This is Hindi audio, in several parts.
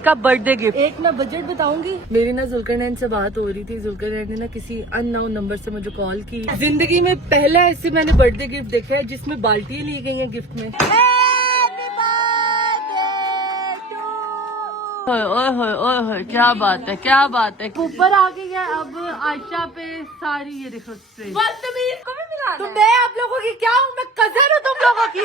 उसका बर्थडे गिफ्ट। एक ना बजट बताऊंगी, मेरी ना जुल्करनैन से बात हो रही थी, जुल्करनैन ने ना किसी अननोन नंबर से मुझे कॉल की। जिंदगी में पहला ऐसे मैंने बर्थडे गिफ्ट देखा है जिसमें बाल्टियां ली गई हैं गिफ्ट में। ओए क्या बात है, क्या बात है। ऊपर आ गई है अब आयशा पे सारी, ये देखो बदतमीज को भी मिला। तो मैं आप लोगों की क्या हूँ, मैं कजन हूँ तुम लोगों की।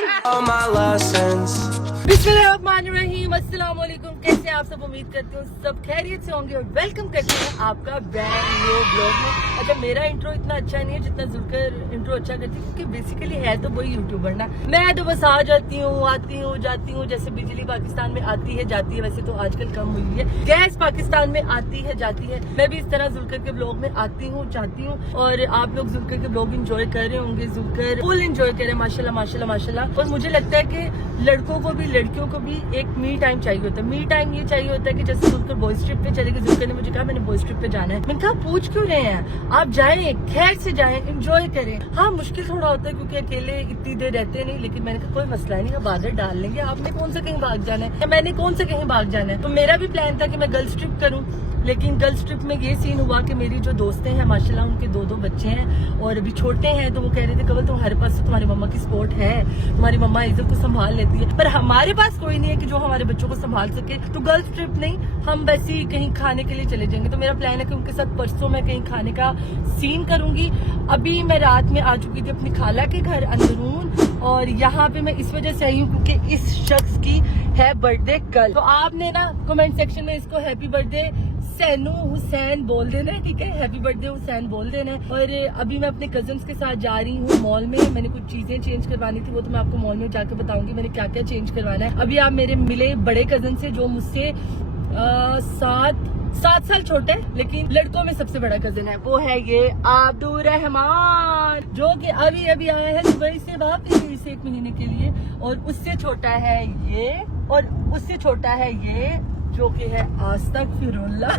बिस्मिल्लाहिर्रहमानिर्रहीम, अस्सलाम वालेकुम। कैसे आप सब, उम्मीद करती हूँ सब खैरियत से होंगे और वेलकम करती हूँ आपका ब्रांड न्यू ब्लॉग में। अच्छा, मेरा इंट्रो इतना अच्छा नहीं है जितना जुल्कर इंट्रो अच्छा करती है, क्योंकि बेसिकली है तो वही यूट्यूबर ना। मैं तो बस आ जाती हूँ, आती हूँ, जाती हूँ, जैसे बिजली पाकिस्तान में आती है जाती है, वैसे तो आजकल कम हुई है। गैस पाकिस्तान में आती है जाती है, मैं भी इस तरह जुल्कर के ब्लॉग में आती हूँ जाती हूँ। और आप लोग जुल्कर के ब्लॉग इंजॉय कर रहे होंगे, जुल्कर फुल इंजॉय कर रहे हैं माशाल्लाह माशाल्लाह माशाल्लाह। और मुझे लगता है कि लड़कों को भी लड़कियों को भी एक मी टाइम चाहिए होता है। मी टाइम ये चाहिए होता है कि जैसे जुल्कर बॉयज ट्रिप पे चलेगी, जुल्कर ने मुझे कहा मैंने बॉयज ट्रिप पे जाना है। मैंने कहा पूछ क्यों रहे हैं, आप जाएं, खैर से जाएं, एंजॉय करें। हाँ मुश्किल थोड़ा होता है क्योंकि अकेले इतनी देर रहते नहीं, लेकिन मैंने कहा कोई मसला नहीं, अब आदत डाल लेंगे। आपने कौन सा कहीं भाग जाना है, मैंने कौन सा कहीं भाग जाना है। तो मेरा भी प्लान था कि मैं गर्ल्स ट्रिप करूँ, लेकिन गर्ल्स ट्रिप में ये सीन हुआ कि मेरी जो दोस्तें हैं माशाल्लाह उनके दो बच्चे हैं और अभी छोटे हैं, तो वो कह रहे थे कवल तुम्हारे पास तो तुम्हारी मम्मा की सपोर्ट है, तुम्हारी मम्मा इज्जत को संभाल लेती है, पर हमारे पास कोई नहीं है कि जो हमारे बच्चों को संभाल सके। तो गर्ल्स ट्रिप नहीं, हम वैसे ही कहीं खाने के लिए चले जाएंगे। तो मेरा प्लान है कि उनके साथ परसों मैं कहीं खाने का सीन करूंगी। अभी मैं रात में आ चुकी थी अपनी खाला के घर अंदरून, और यहाँ पे मैं इस वजह से आई हूँ क्योंकि इस शख्स की है बर्थडे कल। तो आपने ना कमेंट सेक्शन में इसको हैप्पी बर्थडे सैनू हुसैन बोल देना है, ठीक है, हैप्पी बर्थडे हुसैन बोल देना है। और अभी मैं अपने कजन्स के साथ जा रही हूँ मॉल में, मैंने कुछ चीजें चेंज करवानी थी, वो तो मैं आपको मॉल में जाकर बताऊंगी मैंने क्या क्या चेंज करवाना है। अभी आप मेरे मिले बड़े कजन से जो मुझसे 7 साल छोटे, लेकिन लड़कों में सबसे बड़ा कजन है, वो है ये अब्दुल रहमान, जो कि अभी अभी आया है दुबई से वापस 1 महीने के लिए। और उससे छोटा है ये, और उससे छोटा है ये जो कि है आस्तगफिरुल्लाह।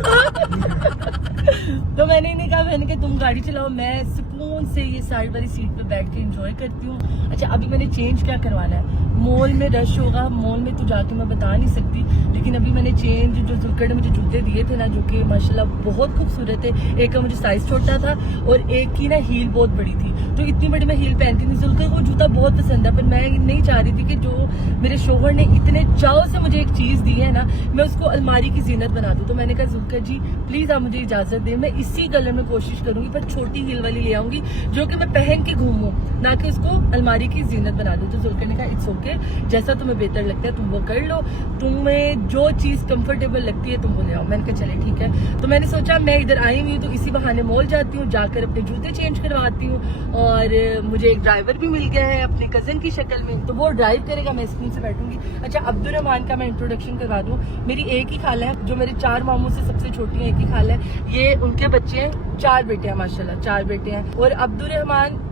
तो मैंने इन्हें कहा, मैंने कहा तुम गाड़ी चलाओ, मैं सुकून से ये साइड वाली सीट पे बैठ के एंजॉय करती हूँ। अच्छा, अभी मैंने चेंज क्या करवाना है, मॉल में रश होगा, मॉल में तो जाके मैं बता नहीं सकती, लेकिन अभी मैंने चेंज, जो जुल्कर ने मुझे जूते दिए थे ना, जो कि माशाल्लाह बहुत खूबसूरत थे, एक का मुझे साइज छोटा था और एक की ना हील बहुत बड़ी थी, तो इतनी बड़ी मैं हील पहनती नहीं। जुल्कर को जूता बहुत पसंद है, पर मैं नहीं चाह रही थी कि जो मेरे शोहर ने इतने चाव से मुझे एक चीज दी है ना, मैं उसको अलमारी की जीनत बना दूं। तो मैंने कहा जुल्कर जी प्लीज आप मुझे इजाजत दें, मैं इसी कलर में कोशिश करूंगी, पर छोटी हील वाली ले आऊंगी जो कि मैं पहन के घूमूं, ना कि उसको अलमारी की जीनत बना दूं। तो जुल्कर ने कहा इट्स ओके, जैसा तुम्हें बेहतर लगता है तुम वो कर लो, तुम्हें जो चीज कंफर्टेबल लगती है तुम वो ले आओ। मैंने कहा चले ठीक है। तो मैंने सोचा मैं इधर आई हुई हूँ तो इसी बहाने मॉल जाती हूँ, जाकर अपने जूते चेंज करवाती हूँ। और मुझे एक ड्राइवर भी मिल गया है अपने कजन की शक्ल में, तो वो ड्राइव करेगा, मैं स्क्रीन से बैठूंगी। अच्छा, अब्दुल रहमान का मैं इंट्रोडक्शन करवा दूं। मेरी एक ही खाला है, जो मेरे 4 मामू से सबसे छोटी है, एक ही खाला है, ये उनके बच्चे हैं, 4 बेटे हैं माशाल्लाह, 4 बेटे हैं। और अब्दुल रहमान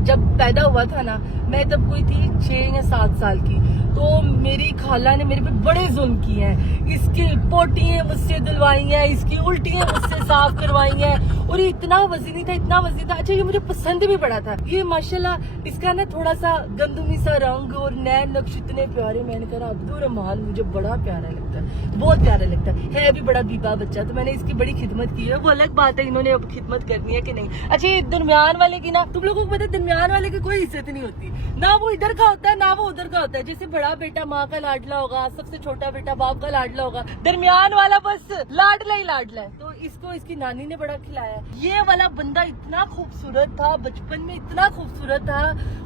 जब पैदा हुआ था ना, मैं तब कोई थी 6 या 7 साल की, तो मेरी खाला ने मेरे पे बड़े जुल्म किए हैं, इसकी पोटियां मुझसे धुलवाई हैं, इसकी उल्टियां मुझसे साफ करवाई हैं, और ये इतना वजीनी था, इतना वजीनी था। अच्छा, ये मुझे पसंद भी बड़ा था, ये माशाल्लाह इसका ना थोड़ा सा गंदुमी सा रंग और नैन नक्श इतने प्यारे। मैंने कहा अब्दुल रहमान मुझे बड़ा प्यारा लगता है, बहुत प्यारा लगता है भी बड़ा बीबा बच्चा, तो मैंने इसकी बड़ी खिदमत की है। वो अलग बात है इन्होंने अब खिदमत करनी है कि नहीं। अच्छा, ये दरमियान वाले की ना, तुम लोगों को पता है दरमियान वाले की कोई इज्जत नहीं होती, ना वो इधर का होता है ना वो उधर का होता है। जैसे बड़ा बेटा माँ का लाडला होगा, सबसे छोटा बेटा बाप का लाडला होगा, दरमियान वाला बस लाडला ही लाडला है। तो इसको इसकी नानी ने बड़ा खिलाया। ये वाला बंदा इतना खूबसूरत था, बचपन में इतना खूबसूरत था,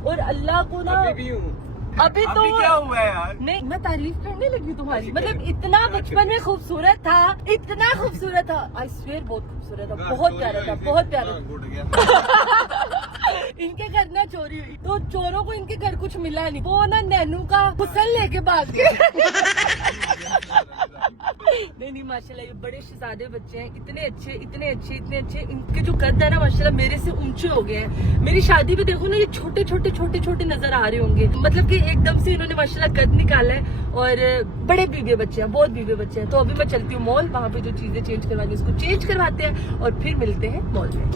और अल्लाह को ना अभी तो क्या हुआ है यार, नहीं मैं तारीफ करने लगी तुम्हारी, मतलब इतना बचपन में खूबसूरत था, इतना खूबसूरत था, आई स्वेयर बहुत खूबसूरत था, बहुत प्यारा था, बहुत प्यारा। इनके घर ना चोरी हुई, तो चोरों को इनके घर कुछ मिला नहीं, वो ना नैनू का हुसन लेके भाग गए। नहीं माशाल्लाह ये बड़े शहजादे बच्चे हैं, इतने अच्छे इतने अच्छे इतने अच्छे, इनके जो कद है ना माशाल्लाह मेरे से ऊंचे हो गए हैं। मेरी शादी पे देखो ना ये छोटे छोटे नजर आ रहे होंगे, मतलब कि एकदम से इन्होंने माशाल्लाह कद निकाला है, और बड़े बीबे बच्चे हैं, बहुत बीबे बच्चे हैं। तो अभी मैं चलती हूँ मॉल, वहाँ पे जो चीजें चेंज करवानी उसको चेंज करवाते हैं और फिर मिलते हैं मॉल में।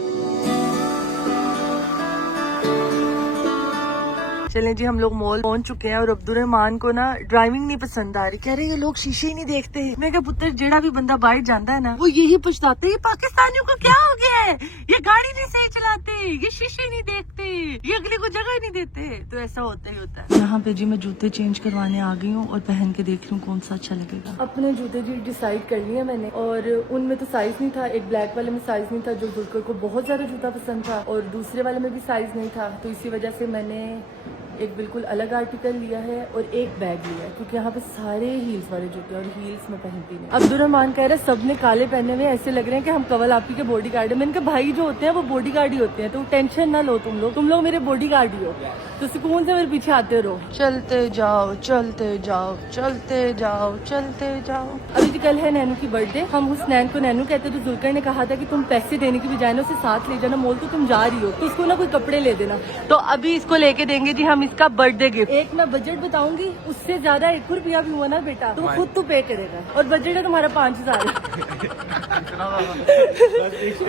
चलें जी, हम लोग मॉल पहुंच चुके हैं और अब्दुर्रहमान को ना ड्राइविंग नहीं पसंद आ रही। कह रहे ये लोग शीशे ही नहीं देखते। मैं कहा पुत्र, जेड़ा भी बंदा बाहर जाता है ना वो यही पछताते है, पाकिस्तानियों को क्या हो गया है, ये गाड़ी नहीं सही चलाते, ये शीशे नहीं देखते, ये अगले को जगह नहीं देते। तो ऐसा होता ही होता है। यहाँ पे जी मैं जूते चेंज करवाने आ गई हूँ और पहन के देख लूँ कौन सा अच्छा लगेगा। अपने जूते जी डिसाइड कर लिए मैंने और उनमें तो साइज नहीं था। एक ब्लैक वाले में साइज नहीं था जो जुल्कर को बहुत ज्यादा जूता पसंद था, और दूसरे वाले में भी साइज नहीं था। तो इसी वजह से मैंने एक बिल्कुल अलग आर्टिकल लिया है और एक बैग लिया है, क्योंकि यहाँ पे सारे हील्स वाले जूते और हील्स में पहनती नहीं। अब्दुर्रहमान कह रहे सबने काले पहने हुए, ऐसे लग रहे हैं कि हम कवल आपी के बॉडी गार्ड है। मैंने कहा भाई जो होते हैं वो बॉडी गार्ड ही होते हैं, तो टेंशन ना लो, तुम लोग मेरे बॉडी गार्ड ही हो, तो सुकून से मेरे पीछे आते रहो। चलते जाओ चलते जाओ चलते जाओ चलते जाओ। अभी जी कल है नैनू की बर्थडे। हम उस नैन को नैनू कहते, तो जुल्कर ने कहा था कि तुम पैसे देने की बजाय ना उसे साथ ले जाना मॉल, तो तुम जा रही हो तो उसको ना कोई कपड़े ले देना। तो अभी इसको लेके देंगे जी हम इसका बर्थडे गिफ्ट। एक मैं बजट बताऊंगी, उससे ज्यादा 1 रुपया भी हुआ ना बेटा तो खुद तो पे करेगा, और बजट है तुम्हारा 5000।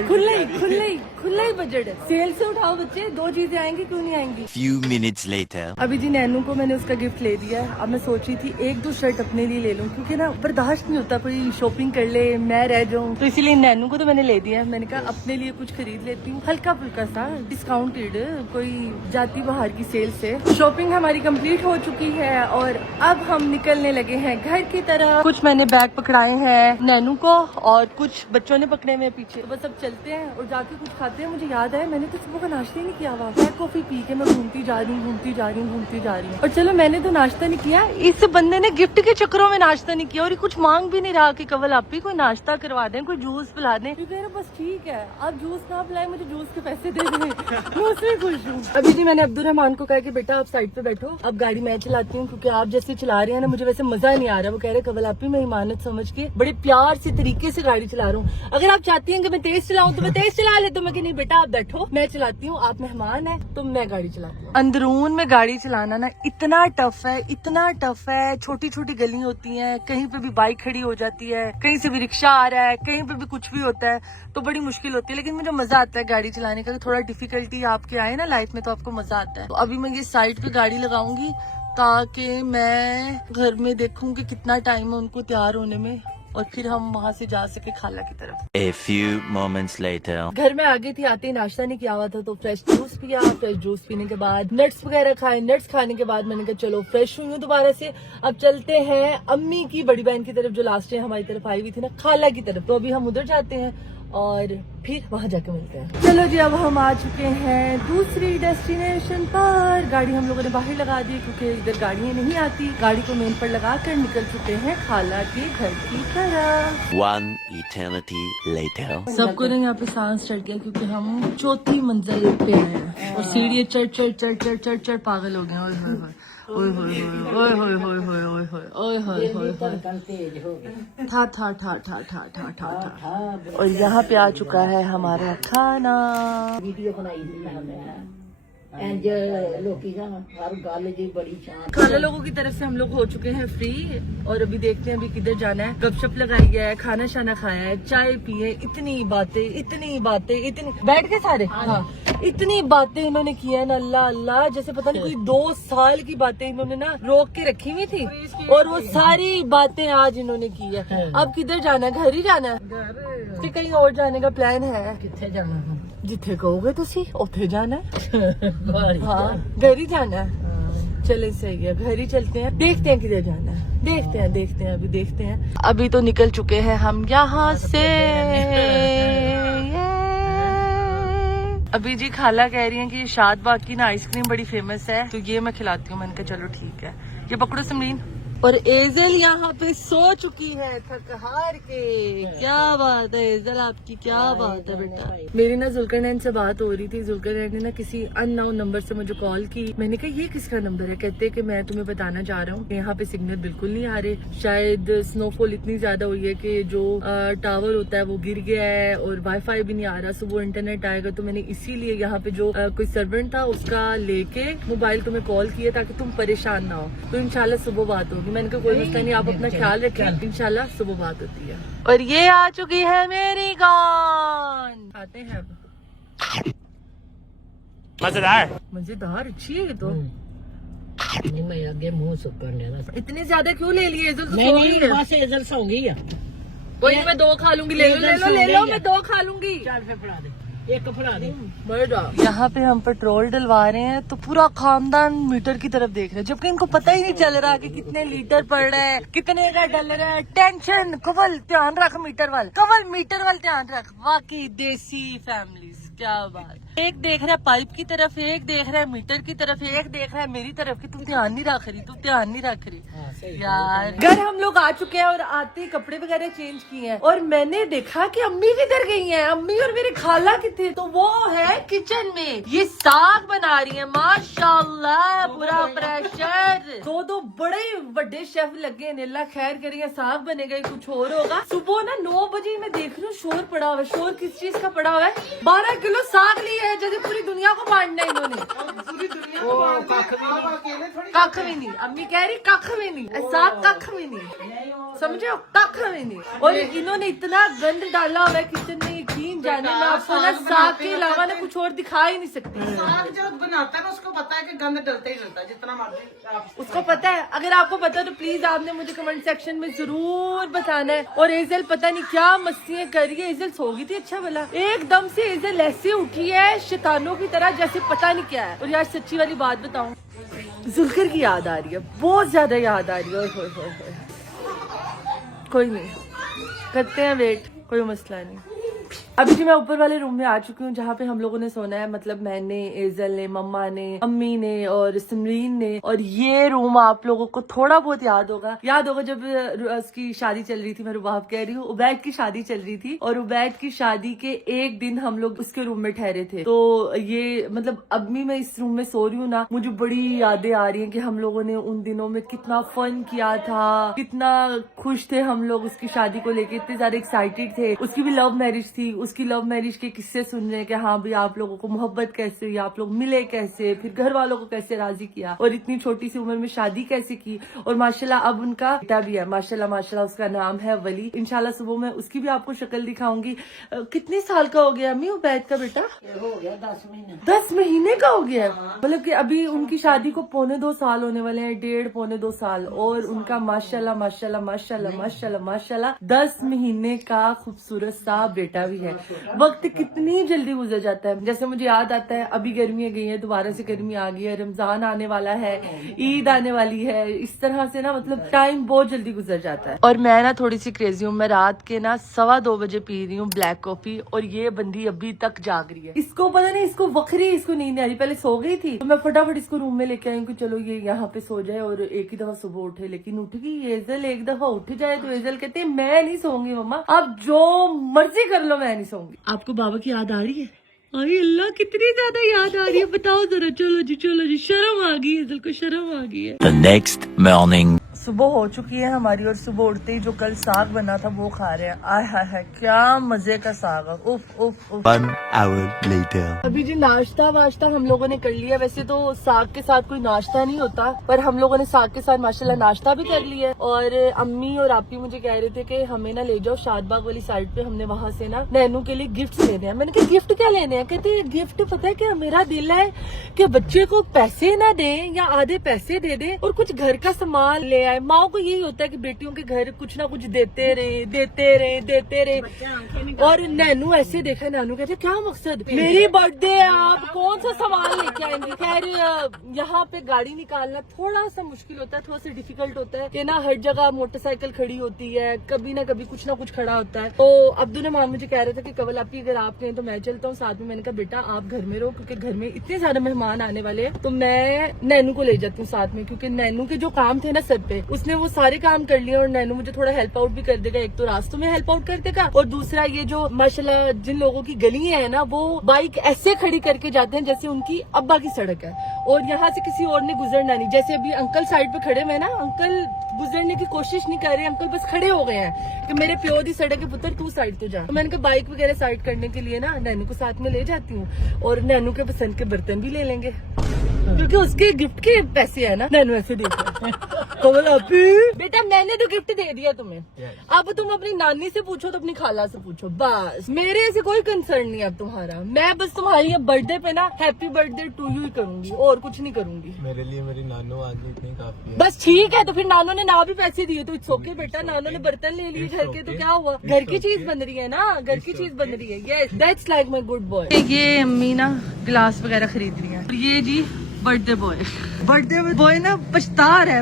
खुला ही बजट है। सेल से उठाओ बच्चे, 2 चीजें आएंगी, क्यों नहीं आएंगी। Few minutes later. अभी जी नैनू को मैंने उसका गिफ्ट ले दिया है। अब मैं सोच रही थी 1-2 शर्ट अपने लिए ले लूं, क्योंकि ना बर्दाश्त नहीं होता कोई शॉपिंग कर ले मैं रह जाऊं, तो इसीलिए नैनू को तो मैंने ले दिया है। मैंने कहा अपने लिए कुछ खरीद लेती हूँ हल्का फुल्का सा, डिस्काउंटेड, कोई जाती बाहर की सेल से। शॉपिंग हमारी कंप्लीट हो चुकी है और अब हम निकलने लगे हैं घर की तरफ। कुछ मैंने बैग पकड़ाए हैं नैनू को और कुछ बच्चों ने पकड़े हुए पीछे। तो बस अब चलते हैं और जाके कुछ खाते हैं। मुझे याद है मैंने तो सुबह का नाश्ता ही नहीं किया हुआ। ब्लैक कॉफी पी के मैं घूमती जा रही हूँ। और चलो मैंने तो नाश्ता नहीं किया, इस बंदे ने गिफ्ट के चक्करों में नाश्ता नहीं किया और ये कुछ मांग भी नहीं रहा कि कवल आप ही कोई नाश्ता करवा दें, कोई जूस पिला दें। बस ठीक है, आप जूस ना पिलाए, मुझे जूस के पैसे दे दें, मैं उसमें खुश हूँ। अभी जी मैंने अब्दुर्रहमान को कहा कि बेटा आप साइड पे बैठो, अब गाड़ी मैं चलाती हूँ, क्योंकि आप जैसे चला रहे हैं ना मुझे वैसे मजा नहीं आ रहा। वो कह रहे कवल आप ही मैं इमानत समझ के बड़े प्यार से तरीके से गाड़ी चला रहा हूँ। अगर आप चाहती हैं कि मैं तेज चलाऊं तो मैं तेज चला लेती हूँ। मैं नहीं बेटा आप बैठो, मैं चलाती हूँ, आप मेहमान है तो मैं गाड़ी चलाती हूँ। अंदरून में गाड़ी चलाना ना इतना टफ है। छोटी छोटी गली होती हैं, कहीं पे भी बाइक खड़ी हो जाती है, कहीं से भी रिक्शा आ रहा है, कहीं पे भी कुछ भी होता है, तो बड़ी मुश्किल होती है। लेकिन मुझे मजा आता है गाड़ी चलाने का। थोड़ा डिफिकल्टी आपके आए ना लाइफ में तो आपको मजा आता है। तो अभी मैं ये साइड पे गाड़ी लगाऊंगी ताकि मैं घर में देखूं कि कितना टाइम है उनको तैयार होने में, और फिर हम वहाँ से जा सके खाला की तरफ। A few moments later. घर में आ गई थी, आते ही नाश्ता नहीं किया हुआ था तो फ्रेश जूस पिया। फ्रेश जूस पीने के बाद नट्स वगैरह खाए। नट्स खाने के बाद मैंने कहा चलो फ्रेश हुई हूँ दोबारा से, अब चलते हैं अम्मी की बड़ी बहन की तरफ जो लास्ट टाइम हमारी तरफ आई हुई थी ना, खाला की तरफ। तो अभी हम उधर जाते हैं और फिर वहाँ जाके मिलते हैं। चलो जी अब हम आ चुके हैं दूसरी डेस्टिनेशन पर। गाड़ी हम लोगों ने बाहर लगा दी क्योंकि इधर गाड़ियाँ नहीं आती। गाड़ी को मेन पर लगा कर निकल चुके हैं खाला के घर की तरफ। 1 eternity later. सबको ना यहाँ पे सांस चढ़ गया क्योंकि हम 4थी मंजिल पे आए हैं और सीढ़ी चढ़ पागल हो गए। ओए होए था। और यहाँ पे आ चुका है हमारा खाना। वीडियो बनाई थी हमने इंज लोकी का हर गल जी बड़ी शान। खाना लोगों की तरफ से हम लोग हो चुके हैं फ्री और अभी देखते हैं अभी किधर जाना है। गपशप लगाई है, खाना शाना खाया है, चाय पिए, इतनी बातें बैठ के सारे हाँ इतनी बातें इन्होंने की है ना, अल्लाह अल्लाह, जैसे पता नहीं कोई 2 साल की बातें इन्होंने ना रोक के रखी हुई थी और वो सारी बातें आज इन्होंने की है। अब किधर जाना है? घर ही जाना है कि कहीं और जाने का प्लान है? किथे जाना है जिथे कहोगे तुसी उथे जाना है। हाँ घर ही जाना है। चले सही है, घर ही चलते हैं, देखते हैं किधर जाना है, देखते हैं। अभी तो निकल चुके हैं हम यहाँ से। अभी जी खाला कह रही है कि शाद बाग की ना आइसक्रीम बड़ी फेमस है तो ये मैं खिलाती हूँ। मैंने कहा चलो ठीक है, ये पकड़ो समरीन। और एजल यहाँ पे सो चुकी है थक हार के। क्या बात है एजल आपकी, क्या बात है बेटा। मेरी ना जुल्करनैन से बात हो रही थी। जुल्करनैन ने ना किसी अननोन नंबर से मुझे कॉल की। मैंने कहा ये किसका नंबर है? कहते कि मैं तुम्हें बताना चाह रहा हूँ यहाँ पे सिग्नल बिल्कुल नहीं आ रहे। शायद स्नोफॉल इतनी ज्यादा हुई है कि जो टावर होता है वो गिर गया है और वाईफाई भी नहीं आ रहा। सुबह इंटरनेट आएगा तो मैंने इसीलिए यहाँ पे जो कोई सर्वेंट था उसका लेके मोबाइल तुम्हें कॉल किया ताकि तुम परेशान ना हो। तो इंशाल्लाह सुबह बात होगी। मैंने कहा कोई मसला नहीं, आप अपना ख्याल रखें, इंशाल्लाह सुबह बात होती है। और ये आ चुकी है मेरी कौन। आते हैं अब। मजेदार अच्छी है ये तो। नहीं मैं आगे मुंह सुकन देना। इतनी ज्यादा क्यों ले लिए? इज़ल तो नहीं सो नहीं गई है। बस इधर सो गई है। कोई नहीं, मैं 2 खा लूंगी। ले लो ले लो ले लो, मैं 2 खा लूंगी। चार पे फड़ा दे, एक फड़ा दे। यहाँ पे हम पेट्रोल डलवा रहे हैं तो पूरा खानदान मीटर की तरफ देख रहे हैं, जबकि इनको पता ही नहीं चल रहा कि कितने लीटर पड़ रहा है, कितने का डल रहा है। टेंशन कवल ध्यान रख मीटर वाल, कवल मीटर वाल ध्यान रख। वाकई देसी फैमिलीज, क्या बात। एक देख रहा है पाइप की तरफ, एक देख रहा है मीटर की तरफ, एक देख रहा है मेरी तरफ कि तुम ध्यान नहीं रख रही, तुम ध्यान नहीं रख रही। हाँ, सही यार घर हम लोग आ चुके हैं और आते ही कपड़े वगैरह चेंज किए हैं और मैंने देखा कि अम्मी किधर गई हैं। अम्मी और मेरे खाला किथे, तो वो है किचन में, ये साग बना रही है। माशाल्लाह पूरा प्रेशर। 2 बड़े बड़े शेफ लगे हैं। अल्लाह खैर करेगा, साग बनेगा या कुछ और होगा। सुबह ना 9 बजे मैं देख रही हूँ शोर पड़ा हुआ है। शोर किस चीज का पड़ा हुआ है? 12 किलो साग लिया है, जैसे पूरी दुनिया को बांटना है इन्होंने। कख भी नहीं, अम्मी कह रही कख भी नहीं, साग कख भी नहीं, समझो कख भी नहीं। और इन्होंने इतना गंद डाला हुआ है किचन में, यकीन जाने मैं आपको ना साग के अलावा ना कुछ और दिखा ही नहीं सकती। साग जब बनाता है ना उसको पता है कि गंद डलता ही डलता है, जितना मर्जी आप उसको पता है। अगर आपको पता है तो प्लीज आपने मुझे कमेंट सेक्शन में जरूर बताना है। और एजल पता नहीं क्या मस्तियां कर रही है। एजल सो गई थी अच्छा भला, एकदम से एजल ऐसे उठी है शैतानों की तरह, जैसे पता नहीं क्या है। और यार सच्ची वाली बात बताऊं, जुल्कर की याद आ रही है, बहुत ज्यादा याद आ रही है। ओए होए होए। कोई नहीं, करते हैं वेट, कोई मसला नहीं। अभी जी मैं ऊपर वाले रूम में आ चुकी हूँ जहाँ पे हम लोगों ने सोना है। मतलब मैंने, एजल ने, मम्मा ने, अम्मी ने और सिमरीन ने। और ये रूम आप लोगों को थोड़ा बहुत याद होगा जब उसकी शादी चल रही थी। मैं रुबाब कह रही हूँ, उबैद की शादी चल रही थी और उबैद की शादी के एक दिन हम लोग उसके रूम में ठहरे थे। तो ये मतलब अभी मैं इस रूम में सो रही हूँ ना, मुझे बड़ी यादें आ रही है कि हम लोगों ने उन दिनों में कितना फन किया था, कितना खुश थे हम लोग उसकी शादी को लेके, इतने ज्यादा एक्साइटेड थे। उसकी भी लव मैरिज थी, उसकी लव मैरिज के किस्से सुन रहे हैं कि हाँ भाई आप लोगों को मोहब्बत कैसे हुई, आप लोग मिले कैसे, फिर घर वालों को कैसे राजी किया और इतनी छोटी सी उम्र में शादी कैसे की। और माशाल्लाह अब उनका बेटा भी है, माशाल्लाह माशाल्लाह, उसका नाम है वली। इंशाल्लाह सुबह में उसकी भी आपको शक्ल दिखाऊंगी। कितने साल का हो गया अम्मी उबैद का बेटा? हो गया 10 महीने। 10 महीने का हो गया। मतलब कि अभी उनकी शादी को 1.25 साल होने वाले हैं, 1.5-1.25 साल। और उनका माशाल्लाह माशाल्लाह माशाल्लाह माशाल्लाह माशाल्लाह 10 महीने का खूबसूरत सा बेटा भी है। वक्त कितनी जल्दी गुजर जाता है। जैसे मुझे याद आता है अभी गर्मियां गई हैं, दोबारा से गर्मी आ गई है, रमजान आने वाला है, ईद आने वाली है। इस तरह से ना मतलब टाइम बहुत जल्दी गुजर जाता है। और मैं ना थोड़ी सी क्रेजी हूँ, मैं रात के ना 2:15 बजे पी रही हूँ ब्लैक कॉफी और ये बंदी अभी तक जाग रही है। इसको पता नहीं, इसको वखरी, इसको नींद आ रही। पहले सो गई थी तो मैं फटाफट इसको रूम में लेके आई कि चलो ये यहाँ पे सो जाए और एक ही दफा सुबह उठे। लेकिन उठ गई एजल, एक दफा उठ जाए तो एजल कहते हैं मैं नहीं सोऊंगी मम्मा, आप जो मर्जी कर लो, मैं नहीं सोऊंगी। आपको बाबा की याद आ रही है? अरे अल्लाह कितनी ज्यादा याद आ रही है, बताओ जरा। चलो जी शर्म आ गई है, दिल को शर्म आ गई है। The next morning. सुबह हो चुकी है हमारी और सुबह उठते ही जो कल साग बना था वो खा रहे हैं। आय हाय हाय क्या मजे का साग है। उफ उफ उफ। 1 hour later. अभी जी नाश्ता वाश्ता हम लोगों ने कर लिया। वैसे तो साग के साथ कोई नाश्ता नहीं होता, पर हम लोगों ने साग के साथ माशाल्लाह नाश्ता भी कर लिया। और अम्मी और आपी मुझे कह रहे थे कि हमें ना ले जाओ शादबाग वाली साइड पे, हमने वहाँ से ना नैनू के लिए गिफ्ट लेने हैं। मैंने कहा गिफ्ट क्या लेने हैं? कहते गिफ्ट पता है क्या, मेरा दिल है कि बच्चे को पैसे ना दें या आधे पैसे दे दें और कुछ घर का सामान ले आए। माँ को यही होता है कि बेटियों के घर कुछ ना कुछ देते रहे। और नैनू ऐसे देखा, नैनू कहते क्या मकसद, मेरी बर्थडे है, आप कौन सा सामान लेके आएंगे। खैर यहाँ पे गाड़ी निकालना थोड़ा सा मुश्किल होता है, थोड़ा सा डिफिकल्ट होता है कि ना हर जगह मोटरसाइकिल खड़ी होती है, कभी ना कभी कुछ ना कुछ खड़ा होता है। तो अब्दुल रहमान मुझे कह रहे थे कि कवल आपकी अगर आप कहें तो मैं चलता हूँ साथ में। मैंने कहा बेटा आप घर में रहो क्योंकि घर में इतने सारे मेहमान आने वाले हैं, तो मैं नैनू को ले जाती हूँ साथ में, क्योंकि नैनू के जो काम थे ना सर पे, उसने वो सारे काम कर लिए। और नैनू मुझे थोड़ा हेल्प आउट भी कर देगा, एक तो रास्तों में हेल्प आउट कर देगा और दूसरा ये जो माशाल्लाह जिन लोगों की गली है ना वो बाइक ऐसे खड़ी करके जाते हैं जैसे उनकी अब्बा की सड़क है और यहाँ से किसी और ने गुजरना नहीं। जैसे अभी अंकल साइड पे खड़े हुए ना, अंकल गुजरने की कोशिश नहीं कर रहे, अंकल बस खड़े हो गए हैं कि मेरे प्यो दी सड़क है पुत्र, तू साइड तो जा। तो मैंने कहा बाइक वगैरह साइड करने के लिए ना नैनू को साथ में ले जाती हूँ और नैनू के पसंद के बर्तन भी ले लेंगे। क्योंकि उसके गिफ्ट के पैसे है ना, नैनो ऐसे देते कमल आपी बेटा मैंने तो गिफ्ट दे दिया तुम्हें, अब तुम अपनी नानी से पूछो तो अपनी खाला से पूछो, बस मेरे से कोई कंसर्न नहीं है अब तुम्हारा। मैं बस तुम्हारी बर्थडे पे ना हैप्पी बर्थडे टू यू ही करूंगी और कुछ नहीं करूंगी। मेरे लिए मेरी नानू आ गई, इतनी काफी है। बस ठीक है, तो फिर नानू ने ना भी पैसे दिए तो इट्स ओके बेटा, नानू ने बर्तन ले लिए घर के तो क्या हुआ, घर की चीज बन रही है ना, घर की चीज बन रही है। Yes that's like my good boy. ये अम्मी ना गिलास वगैरह खरीद रही है। ये जी बर्थडे बॉय ना पछता रहा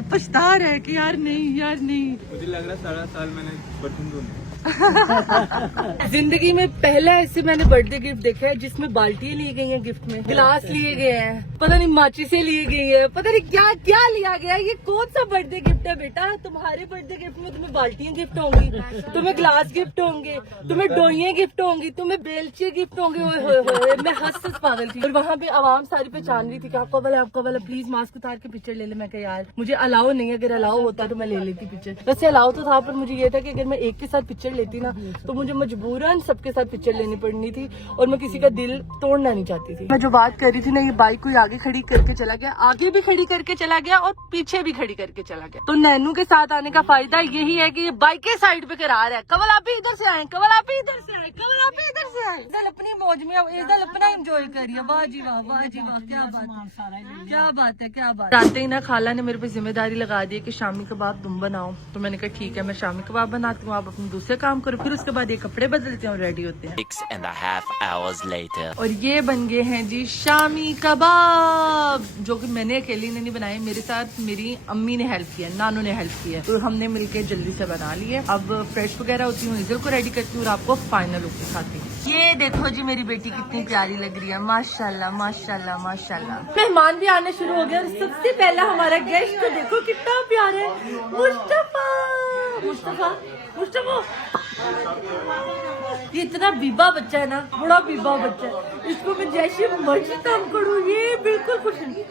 है कि यार नहीं। मुझे लग रहा है सारा साल मैंने बर्तन धोने। जिंदगी में पहला ऐसे मैंने बर्थडे गिफ्ट देखा है जिसमें बाल्टियां ली गई हैं, गिफ्ट में गिलास लिए गए हैं, पता नहीं माचिसें लिए गई है, पता नहीं क्या क्या लिया गया है। ये कौन सा बर्थडे गिफ्ट है बेटा? तुम्हारे बर्थडे गिफ्ट में तुम्हें बाल्टियां गिफ्ट होंगी, तुम्हें गिलास गिफ्ट होंगे, तुम्हें डोइयां गिफ्ट होंगी, तुम्हें बेलचे गिफ्ट होंगे। ओए होए होए, मैं हंस पागल थी। और वहाँ पे आवाम सारी पहचान रही थी कि आपका वाला प्लीज मास्क उतार के पिक्चर ले ले। मैं कहा यार मुझे अलाउ नहीं है, अगर अलाउ होता तो मैं ले लेती पिक्चर। वैसे अलाउ तो था पर मुझे ये था कि अगर मैं एक के साथ पिक्चर लेती ना तो मुझे मजबूरन सबके साथ पिक्चर लेनी पड़नी थी और मैं किसी का दिल तोड़ना नहीं चाहती थी। मैं जो बात कर रही थी ना, ये बाइक कोई आगे खड़ी करके चला गया, आगे भी खड़ी करके चला गया और पीछे भी खड़ी करके चला गया। तो नैनू के साथ आने का फायदा यही है कि ये बाइकें साइड पे करा रहा है। कवल आप ही इधर से आए, कवल आप ही इधर से आए, कवल आप ही इधर से आए। इधर अपनी मौज में इधर अपना एंजॉय करिए। वाह जी वाह, वाह जी वाह, क्या बात है, क्या बात। आते ही ना खाला ने मेरे पे जिम्मेदारी लगा दी कि शामी कबाब तुम बनाओ। तो मैंने कहा ठीक है मैं शामी कबाब बनाती हूँ, आप अपने दूसरे काम करो। फिर उसके बाद ये कपड़े बदलते हैं और रेडी होते हैं। 6.5 hours later. और ये बन गए हैं जी शामी कबाब, जो कि मैंने अकेली ने नहीं बनाए, मेरे साथ मेरी अम्मी ने हेल्प किया, नानू ने हेल्प किया, तो हमने मिलके जल्दी से बना लिए। अब फ्रेश वगैरह होती हूँ, इजल को रेडी करती हूँ और आपको फाइनल लुक दिखाती हूँ। ये देखो जी मेरी बेटी कितनी प्यारी लग रही है, माशाल्लाह माशाल्लाह माशाल्लाह। मेहमान भी आने शुरू हो गए और सबसे पहला हमारा गेस्ट तो देखो कितना प्यारा है, मुस्तफा। ये इतना बीबा बच्चा है ना, बड़ा बीबा बच्चा है, इसको मैं जैसे मर्जी काम करूँ ये बिल्कुल कुछ नहीं।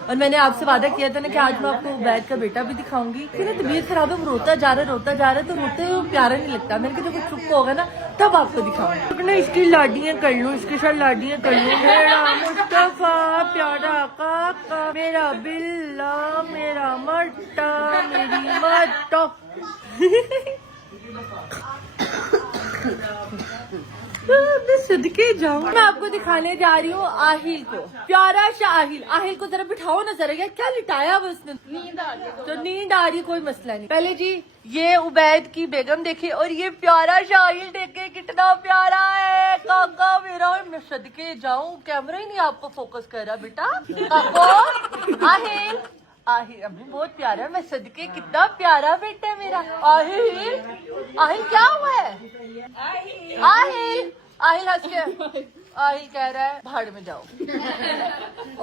और मैंने आपसे वादा किया था ना कि आज मैं आपको उबैद का बेटा भी दिखाऊंगी। फिर तबीयत खराब है, वो रोता जा रहा है तो रोते हुए प्यारा नहीं लगता। मैंने कहा जब चुप होगा ना तब आपको दिखाऊंगी। तो इसकी लाडियां कर लूं, इसके साथ लाडियां कर लूं। मेरा मुस्तफा प्यारा काका, मेरा बिल्ला, मेरा मट्टा, मेरी मट्टा। मैं सदके जाऊँ। मैं आपको दिखाने जा रही हूँ आहिल को, प्यारा सा आहिल। आहिल को जरा बिठाओ ना जरा, यार क्या लिटाया हुआ उसने। नींद आ रही तो नींद आ रही, कोई मसला नहीं। पहले जी ये उबैद की बेगम देखे और ये प्यारा सा आहिल देखे, कितना प्यारा है काका मेरा। मैं सदके जाऊँ, कैमरा ही नहीं आपको फोकस कर रहा बेटा। काको आहिल अभी बहुत प्यारा है, मैं सदके कितना प्यारा बेटा है मेरा। आहिल क्या हुआ है? आहिल हंस के आहिल कह रहा है भाड़ में जाओ।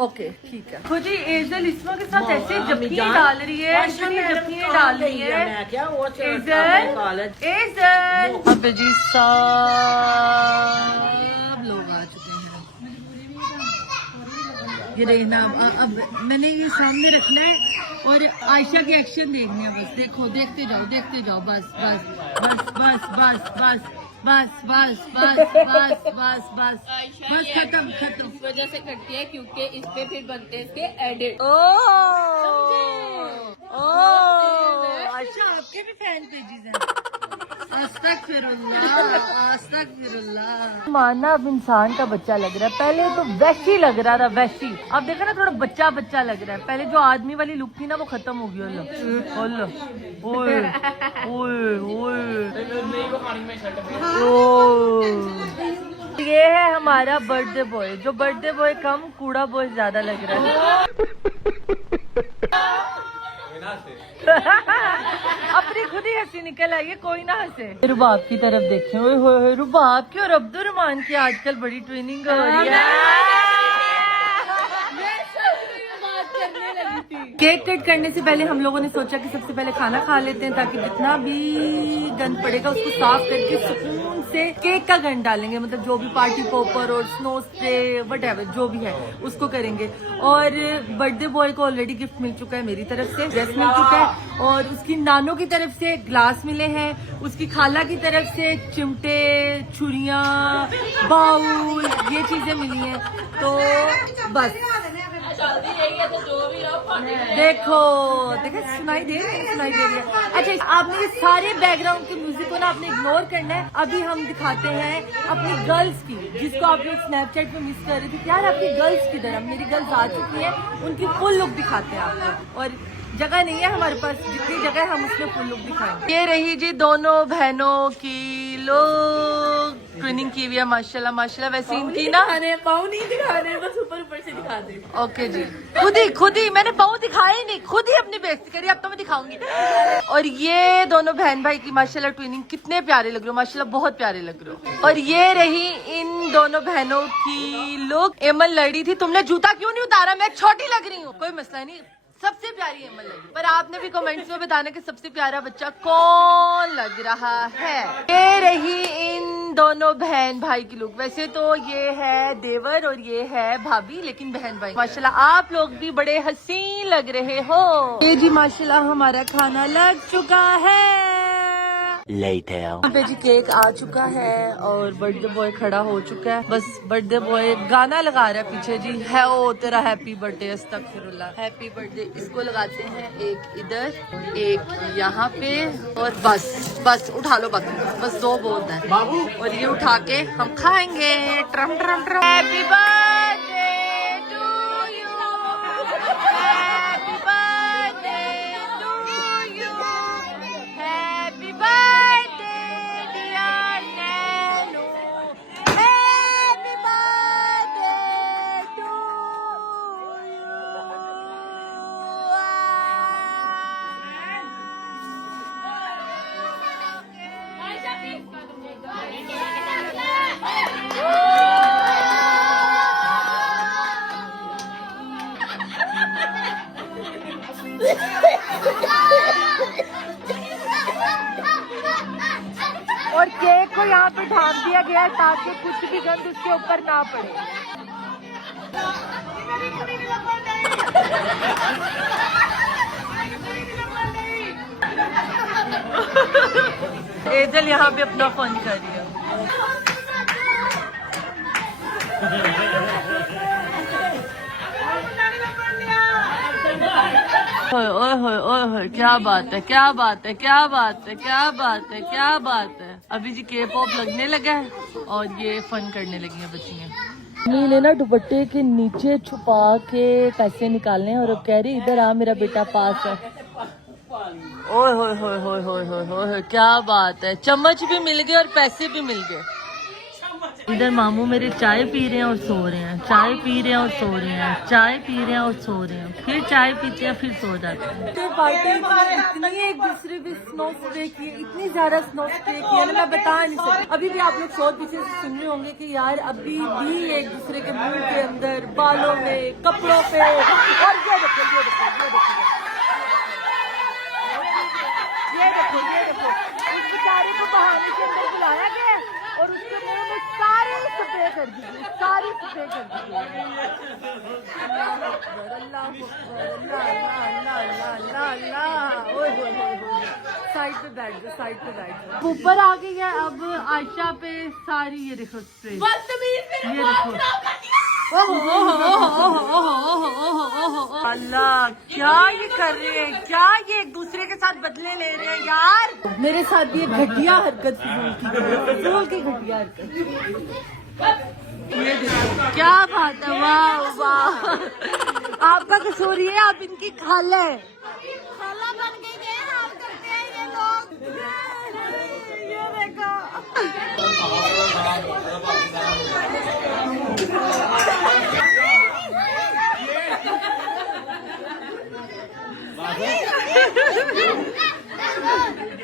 ओके ठीक है। तो जी एजल इसमा के साथ ऐसे जफ्फियां डाल रही है, जफ्फियां डाल रही है। एजल अब जी सब लोग आ चुके हैं। ये देखना अब मैंने ये सामने रखना है और आयशा के एक्शन देखने हैं बस। देखो देखते जाओ बस बस बस बस बस बस बस बस बस बस बस बस बस खत्म। इस वजह से करती है क्योंकि इस पे फिर बनते हैं इसके एडिट। अच्छा आपके भी फैन पेजेस हैं। अस्तगफिरुल्लाह। माना अब इंसान का बच्चा लग रहा है, पहले तो वैसी लग रहा था वैसी, अब देखा ना थोड़ा बच्चा लग रहा है। पहले जो आदमी वाली लुक थी ना वो खत्म हो गई। ओए ये है हमारा बर्थडे बॉय, जो बर्थडे बॉय कम कूड़ा बॉय ज्यादा लग रहा है। अपनी खुद ही हंसी निकल आई है, कोई ना हंसे। रुबाब की तरफ देखें, ओए होए रुबाब की और अब्दुर्रहमान की आजकल बड़ी ट्रेनिंग हो रही है। केक कट करने से पहले हम लोगों ने सोचा कि सबसे पहले खाना खा लेते हैं ताकि जितना भी गंद पड़ेगा उसको साफ करके सुकून से केक का गंद डालेंगे। मतलब जो भी पार्टी पॉपर और स्नो स्प्रे व्हाटएवर जो भी है उसको करेंगे। और बर्थडे बॉय को ऑलरेडी गिफ्ट मिल चुका है, मेरी तरफ से ड्रेस मिल चुका है और उसकी नानों की तरफ से ग्लास मिले हैं, उसकी खाला की तरफ से चिमटे, छुरियां, बाउल, ये चीजें मिली हैं। तो बस देखो देखो सुनाई दे रही है, सुनाई दे रही है। अच्छा आपने ये सारे बैकग्राउंड के म्यूजिक को ना आपने इग्नोर करना है। अभी हम दिखाते हैं अपनी गर्ल्स की, जिसको आप लोग स्नैपचैट पे मिस कर रहे थे। यार आपकी गर्ल्स किधर है? मेरी गर्ल्स आ चुकी है, उनकी फुल लुक दिखाते हैं आपको। और जगह नहीं है हमारे पास, जितनी जगह है हम उसमें फुल लुक दिखाएंगे। ये रही जी दोनों बहनों की लोग ट्विनिंग की हुई है माशाल्लाह माशाल्लाह। वैसे इनकी ना पाँव नहीं दिखा रहे, बस ऊपर ऊपर से दिखा दे। ओके जी, खुद ही मैंने पाँव दिखाए नहीं, खुद ही अपनी बेइज्जती करी। अब तो मैं दिखाऊंगी। और ये दोनों बहन भाई की माशाल्लाह ट्विनिंग, कितने प्यारे लग रहे हो माशाल्लाह, बहुत प्यारे लग रहे हो। और ये रही इन दोनों बहनों की लोग। एमन लड़ी थी, तुमने जूता क्यों नहीं उतारा? मैं छोटी लग रही हूँ, कोई मसला नहीं, सबसे प्यारी एमन लगी। पर आपने भी कमेंट्स में बताना कि सबसे प्यारा बच्चा कौन लग रहा है। ये रही इन दोनों बहन भाई की लुक। वैसे तो ये है देवर और ये है भाभी, लेकिन बहन भाई माशाल्लाह आप लोग भी बड़े हसीन लग रहे हो। ये जी माशाल्लाह हमारा खाना लग चुका है। Later. यहाँ पे जी केक आ चुका है और बर्थडे बॉय खड़ा हो चुका है। बस बर्थडे बॉय गाना लगा रहा है पीछे जी, है ओ तेरा हैप्पी बर्थडे, अस्तगफिरुल्लाह, हैप्पी बर्थडे। इसको लगाते हैं एक इधर एक यहाँ पे, और बस उठा लो, बस दो बहुत है बाबू। और ये उठा के हम खाएंगे। ट्रम ट्रम ट्रम। Happy birthday to you, happy birthday to you, happy birthday dear Nainu, happy birthday to और केक को यहाँ पे ढांप दिया गया ताकि कुछ भी गंद उसके ऊपर ना पड़े। एजल यहाँ पे अपना फन कर रही है। ओए क्या बात है, क्या बात है, क्या बात है, क्या बात है, क्या बात है। अभी जी के पॉप लगने लगा है और ये फन करने लगी है बच्चियाँ। मम्मी ने ना दुपट्टे के नीचे छुपा के पैसे निकालने और अब कह रही इधर आ मेरा बेटा पास है। ओए होए होए होए होए होए होए, क्या बात है। चम्मच भी मिल गए और पैसे भी मिल गए। इधर मामू मेरे चाय पी रहे हैं और सो रहे हैं, चाय पी रहे हैं और सो रहे हैं, चाय पी रहे हैं और सो रहे हैं, फिर चाय पीते हैं फिर सो जाते हैं। पार्टी इतनी एक दूसरे पे स्नो स्प्रे की, इतनी ज्यादा स्नो स्प्रे की है ना, मैं बता नहीं सकती। अभी भी आप लोग शोर पीछे से सुन रहे होंगे कि यार अभी भी एक दूसरे के मुंह के अंदर, बालों में, कपड़ों पे, और ये देखो ये देखो ये देखो ये देखो ये देखो, उस बेचारे को बहाने के अंदर बुलाया गया और उसके मुंह में सारी स्प्रे कर दी, सारी स्प्रे कर दी। अल्लाह अकबर, अल्लाह अकबर, अल्लाह अल्लाह अल्लाह अल्लाह अल्लाह। ओए होए होए होए, साइड पे बैठ जाओ, साइड पे बैठ जाओ। ऊपर आ गई है अब आयशा पे सारी, ये देखो स्प्रे, ये देखो। अल्लाह क्या ये कर रहे हैं, क्या ये एक दूसरे के साथ बदले ले रहे हैं यार। मेरे साथ भी ये घटिया हरकत, फजूल की घटिया हरकत। ये देखो क्या बात है, वाह वाह। आपका कसूर ये, आप इनकी खाला है, खाला बन के ये हाल करते हैं ये लोग। ये देखो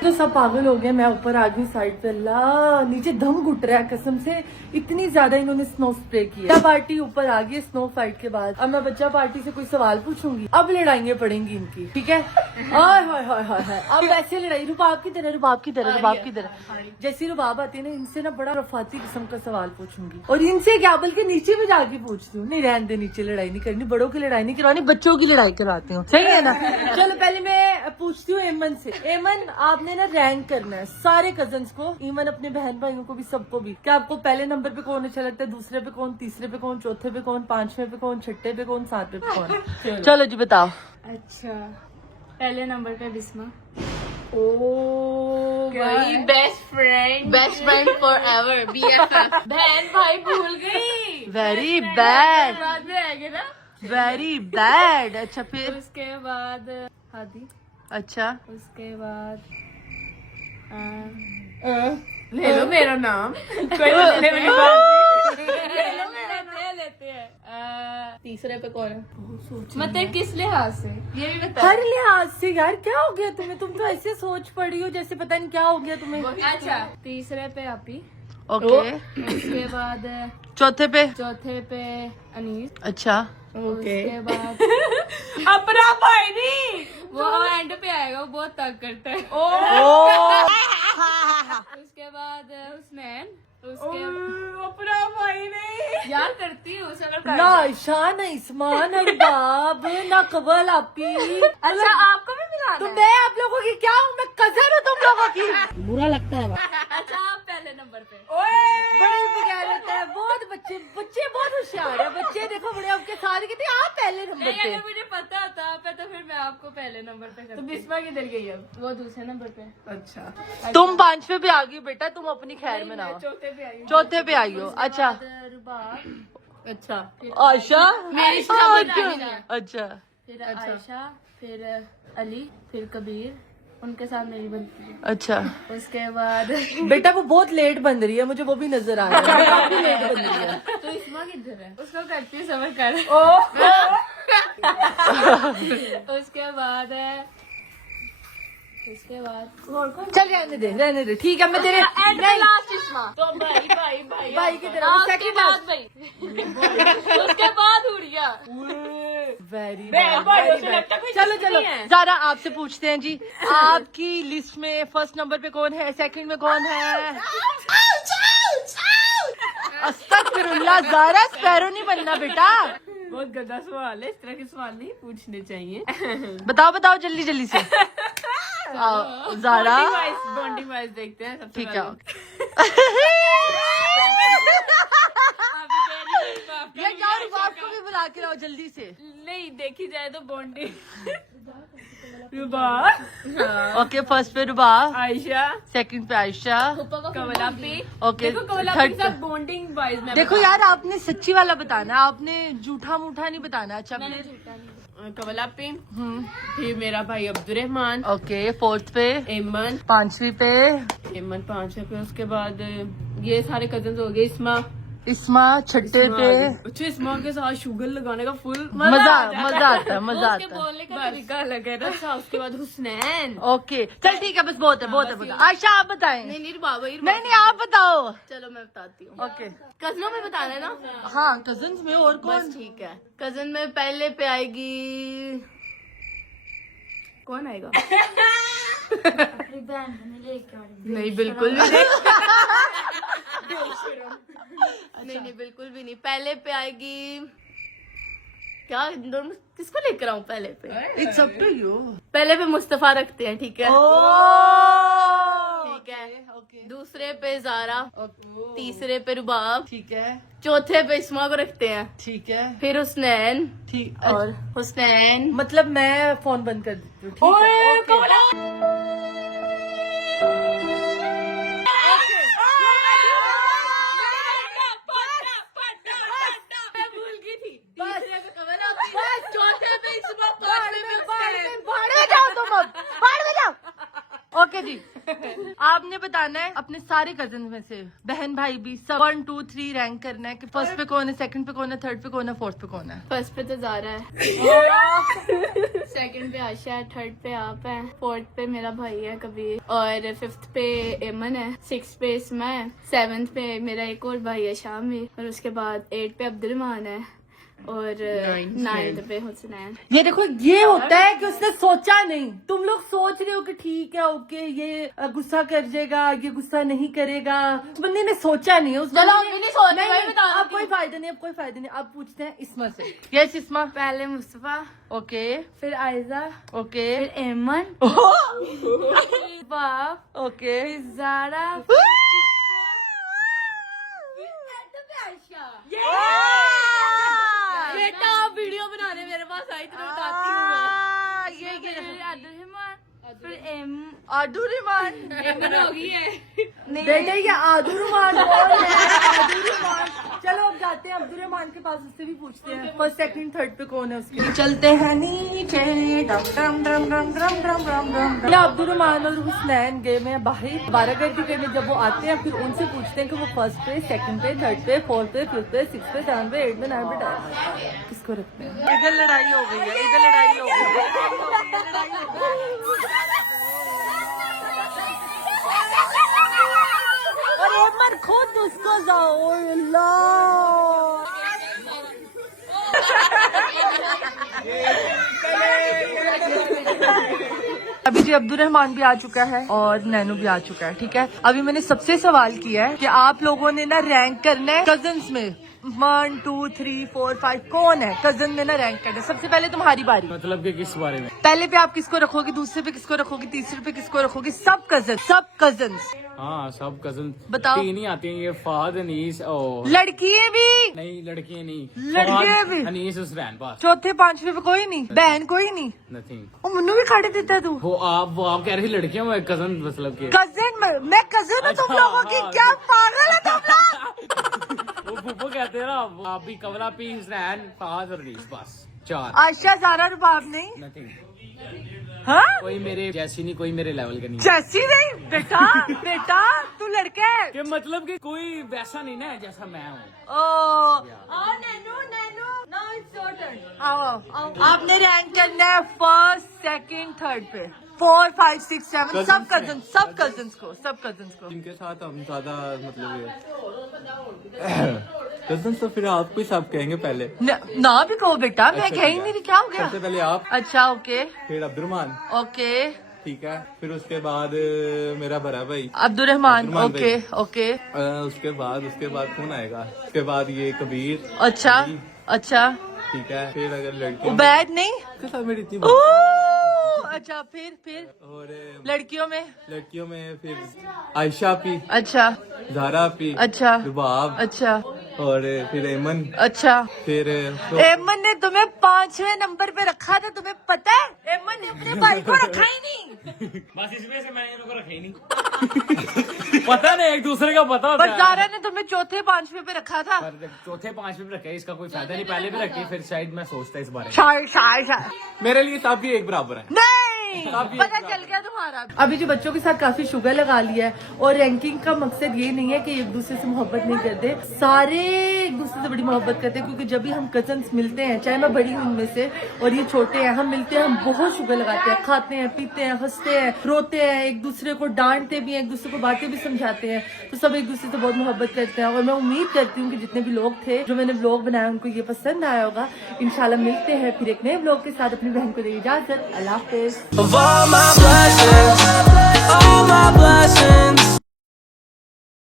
तो सब पागल हो गए। मैं ऊपर आ गई साइड पे, अल्लाह नीचे दम घुट रहा है कसम से, इतनी ज्यादा इन्होंने स्नो स्प्रे किया। पार्टी ऊपर आ गई स्नो फाइट के बाद। अब मैं बच्चा पार्टी से कोई सवाल पूछूंगी, अब लड़ाइयाँ पड़ेंगी इनकी, ठीक है। हाय हाय हाय हाय हाय, अब ऐसे लड़ाई रुबाब की तरह, रुबाब की तरह, रुबाब की तरह। जैसी रुबाब आती है ना, इनसे ना बड़ा रफाती किस्म का सवाल पूछूंगी। और इनसे क्या, बल्कि नीचे भी जाके पूछती हूँ। नहीं रहने दे, नीचे लड़ाई नहीं करनी, बड़ों की लड़ाई नहीं करवानी, बच्चों की लड़ाई कराती हूँ, सही है ना। चलो पहले मैं पूछती हूँ एमन से। एमन आपने ना रैंक करना है सारे कजन्स को, इवन अपने बहन भाइयों को भी, सबको भी, कि आपको पहले नंबर पे कौन अच्छा लगता है, दूसरे पे कौन, तीसरे पे कौन, चौथे पे कौन, पांचवे पे कौन, छठे पे कौन, सातवें पे कौन। चलो जी बताओ। अच्छा, पहले नंबर पे बिस्मा। भाई best friend for ever BFF। बहन भाई भूल गई। वेरी बैड, बाद में आएंगे ना। Very bad. अच्छा फिर, उसके बाद हादी। अच्छा उसके बाद ले लो मेरा नाम। कोई लेने वाली बात नहीं। लेते हैं। तीसरे पे कौन है? मतलब किस लिहाज से ये भी बता। हर लिहाज से यार, क्या हो गया तुम्हें? तुम तो ऐसे सोच पड़ी हो जैसे पता नहीं क्या हो गया तुम्हें। अच्छा, तीसरे पे आपी। ओके, उसके बाद चौथे पे, चौथे पे अनीस। अच्छा उसके बाद अपना भाई नहीं, वो एंड पे आएगा, वो बहुत तंग करता है। उसके बाद हुसनैन। उसके अपना भाई नहीं यार, करती हूँ ना ईशा, ना इस्मान, ना बाब, ना कबल आपी। अच्छा, आपको भी मिला तो मैं आप लोगों की क्या हूँ? मैं कजन हूँ तुम लोगों की। बुरा लगता है। अच्छा, आप पहले नंबर पे। बड़े बगैर रहता है, बहुत बच्चे बहुत होशियार है बच्चे। देखो बड़े आपके साथ कितने, आप पहले नंबर नहीं, पे। अगर मुझे पता होता आप पे तो फिर मैं आपको पहले नंबर पे करती। तो बिस्मा किधर गई अब? वो दूसरे नंबर पे। अच्छा, तुम पांचवे पे आ गई बेटा, तुम अपनी खैर में ना हो। चौथे पे आई। चौथे पे आई हो। अच्छा, रुबाब। अच्छा, आशा, मेरी समझ अच्छा, फिर आयशा, फिर अली, फिर कबीर। उनके साथ मेरी बनती है। अच्छा। उसके बाद बेटा वो बहुत लेट बन रही है, मुझे वो भी नजर आ रहा है, काफी लेट बन रही है। तो इस्मा किधर है? उसको करती हूँ, समझ कर। उसके बाद चल रहने दे, ठीक है। मैं तेरे लास्ट इस्मा। तो भाई की तरफ उसके बाद भाई। उसके बाद हुरिया। वेरी चलो ज़ारा आपसे पूछते हैं जी, आपकी लिस्ट में फर्स्ट नंबर पे कौन है, सेकंड में कौन है? अस्तगफिरुल्लाह, ज़ारा स्पैरो नहीं बनना बेटा। बहुत गंदा सवाल है, इस तरह के सवाल नहीं पूछने चाहिए। बताओ जल्दी से। आओ, ज़ारा बॉन्डिंग वाइज देखते हैं सबसे ठीक है। यार रुबाब को भी बुला के लाओ जल्दी से। नहीं, देखी जाए तो बॉन्डिंग। ओके, फर्स्ट पे रुबाब, आयशा, सेकंड पे आयशा, कवलापी। ओके, कवलापी थर्ड के साथ बॉन्डिंग वाइज में देखो यार, आपने सच्ची वाला बताना है, आपने झूठा मूठा नहीं बताना। अच्छा कवलापी, फिर मेरा भाई अब्दुर्रहमान। ओके, फोर्थ पे एमन, पांचवी पे एमन पांचवे पे। उसके बाद ये सारे कजन हो गए। इस्मा, छठे पे। अच्छा, इस्मा के साथ शुगर लगाने का फुल मजा आता है। बोलने का तरीका अलग है ना। अच्छा, उसके बाद हुसनैन। ओके चल ठीक है, बस बहुत है। आयशा आप बताएं। नहीं बाबा, नहीं आप बताओ। चलो मैं बताती हूँ। ओके, कजनों में बताना है ना? हाँ कजन्स में और कौन? बस ठीक है। कजन में पहले पे आएगी, कौन आएगा? नहीं, बिल्कुल भी नहीं, बिल्कुल भी नहीं। पहले पे आएगी क्या? दोनों किसको लेकर आऊँ पहले पे? It's up to you. पहले पे मुस्तफा रखते हैं, ठीक है? ठीक है। दूसरे पे ज़ारा, तीसरे पे रुबाब, ठीक है, चौथे पे इस्मा को रखते हैं, ठीक है, फिर हुसनैन, ठीक। और हुसनैन। मतलब मैं फोन बंद कर देती हूँ, ठीक है? ओके। ओके जी, आपने बताना है अपने सारे कजन में से, बहन भाई भी, सब 1 2 3 रैंक करना है कि फर्स्ट पे कौन है, सेकंड पे कौन है, थर्ड पे कौन है, फोर्थ पे कौन है। फर्स्ट पे तो ज़ारा है, सेकंड पे आशा है, थर्ड पे आप है, फोर्थ पे मेरा भाई है कबीर, और फिफ्थ पे एमन है, सिक्स पे इस्मा है, सेवंथ पे मेरा एक और भाई है शामिर, और उसके बाद 8 पे अब्दुर्रहमान है, और 9th पे हुसनैन। ये देखो, ये होता है कि उसने सोचा नहीं। तुम लोग सोच रहे हो कि ठीक है, ओके, ये गुस्सा कर जाएगा, ये गुस्सा नहीं करेगा। उस बंदे ने सोचा नहीं है। उस चलो, बंदे अभी नहीं सोच रहे, नहीं, मैं बता अब कोई फायदा नहीं, अब कोई फायदा नहीं। अब पूछते हैं इस्मा से। यस इस्मा। पहले मुस्तफा, ओके फिर आयजा, ओके फिर एमन, बाप, ओके फिर जारा, बेटा आप वीडियो बना रहे, मेरे पास आई तो बताती हूँ मैं। फिर अब्दुलरहमान, फिर आदुरमान एमन हो गई है। बेटे, ये आदुरमान कौन है? आदुरमान। चलो अब जाते हैं अब्दुलरहमान के पास, उससे भी पूछते हैं फर्स्ट सेकंड थर्ड पे कौन है उसके। चलते हैं नीचे, डम डम डम डम डम डम डम डम। अब्दुलरहमान और हुसनैन गए में बाहर 12 घंटे करने। जब वो आते हैं फिर उनसे पूछते हैं कि वो फर्स्ट पे, सेकंड पे, थर्ड पे, फोर्थ पे, फिफ्थ पे, सिक्स पे, सेवन पे, 8 पे, 9 पे, 10 किसको रखते हैं? इधर लड़ाई हो गई है, इधर लड़ाई हो गई है। और एमन खुद उसको जाओ। अभी जी अब्दुलरहमान भी आ चुका है और नैनू भी आ चुका है। ठीक है, अभी मैंने सबसे सवाल किया है कि आप लोगों ने ना रैंक करना है कजन्स में। 1 2 3 4 5 कौन है कजन में ना रैंक करना है। सबसे पहले तुम्हारी बारी। मतलब कि किस बारे में? पहले पे आप किसको रखोगे, दूसरे पे किसको रखोगे, तीसरे पे किसको रखोगे? सब कजन्स। हाँ, सब कजन। बताओ। 3 ही आती हैं, ये फाद, अनीस और लड़कियां भी? नहीं, लड़कियां नहीं। लड़कियां फाद, भी? अनीस, हुसैन, बस। चौथे पांचवे पे कोई नहीं? बहन कोई नहीं? नथिंग। वो मुन्नू भी खाड़े देता है तू। वो आप कह रही थी लड़कियां, मैं कजन मतलब के। कजन मैं कजन हूँ तुम अच्छा, लोगों की? हाँ। क्या पागल है तुम लोग? वो फूफो कहते हैं ना, आप भी कवला पी, हुसैन, फाद और अनीस, बस 4। आयशा, ज़ारा, रुबाब नहीं? नथिंग। हाँ? कोई मेरे जैसी नहीं, कोई मेरे लेवल का नहीं। जैसी नहीं बेटा। बेटा तू लड़का है। कि मतलब कि कोई वैसा नहीं ना जैसा मैं हूँ। आओ। आपने रैंक करना है फर्स्ट, सेकंड, थर्ड पे। 4 5 6 7 सब कजन्स को। जिनके साथ हम ज्यादा मतलब कजन, तो फिर आपको ही सब कहेंगे पहले। ना भी कहो बेटा, मैं अच्छा, कह ही ठीक है। नहीं रही, क्या हो गया? सबसे पहले आप, अच्छा ओके फिर अब्दुलरहमान, ओके। ठीक है। फिर उसके बाद मेरा बड़ा भाई अब्दुलरहमान, अब्दुलरहमान ओके ओके। उसके बाद कौन आएगा? उसके बाद ये कबीर। अच्छा अली, अच्छा। ठीक है। फिर अगर लड़की उबैद नहीं? के साथ मेरी इतनी अच्छा, फिर और लड़कियों में फिर आयशा पी, अच्छा जारा पी, अच्छा रुबाब, अच्छा और फिर एमन, अच्छा। फिर एमन ने तुम्हें 5वें नंबर पे रखा था, तुम्हें पता है? एमन ने अपने भाई को रखा ही नहीं। बस इसमें से मैंने इनको रखा ही नहीं। पता नहीं, एक दूसरे का पता होता पर जारा ने तुम्हें चौथे 5वें पे रखा था। पर चौथे 5वें पे रखा है, इसका कोई फायदा नहीं। पहले भी रखी, फिर शायद मैं सोचता इस बारे में। शायद मेरे लिए सब भी एक बराबर है। नहीं काफी पता चल गया तुम्हारा। अभी जो बच्चों के साथ काफी शुगर लगा लिया है। और रैंकिंग का मकसद ये नहीं है कि एक दूसरे से मोहब्बत नहीं करते, सारे एक दूसरे से बड़ी मोहब्बत करते हैं। क्योंकि जब भी हम कजन्स मिलते हैं, चाहे मैं बड़ी हूँ उनमें से और ये छोटे हैं, हम मिलते हैं, हम बहुत शुगर लगाते हैं, खाते हैं, पीते हैं, हंसते हैं, रोते हैं, एक दूसरे को डांटते भी हैं, एक दूसरे को बातें भी समझाते हैं। तो सब एक दूसरे से बहुत मोहब्बत करते हैं। और मैं उम्मीद करती हूँ कि जितने भी लोग थे जो मैंने व्लॉग बनाया उनको ये पसंद आया होगा। इंशाल्लाह मिलते हैं फिर एक नए व्लॉग के साथ। अपनी बहन को दे इजाजत। अल्लाह हाफिज। Of all my blessings,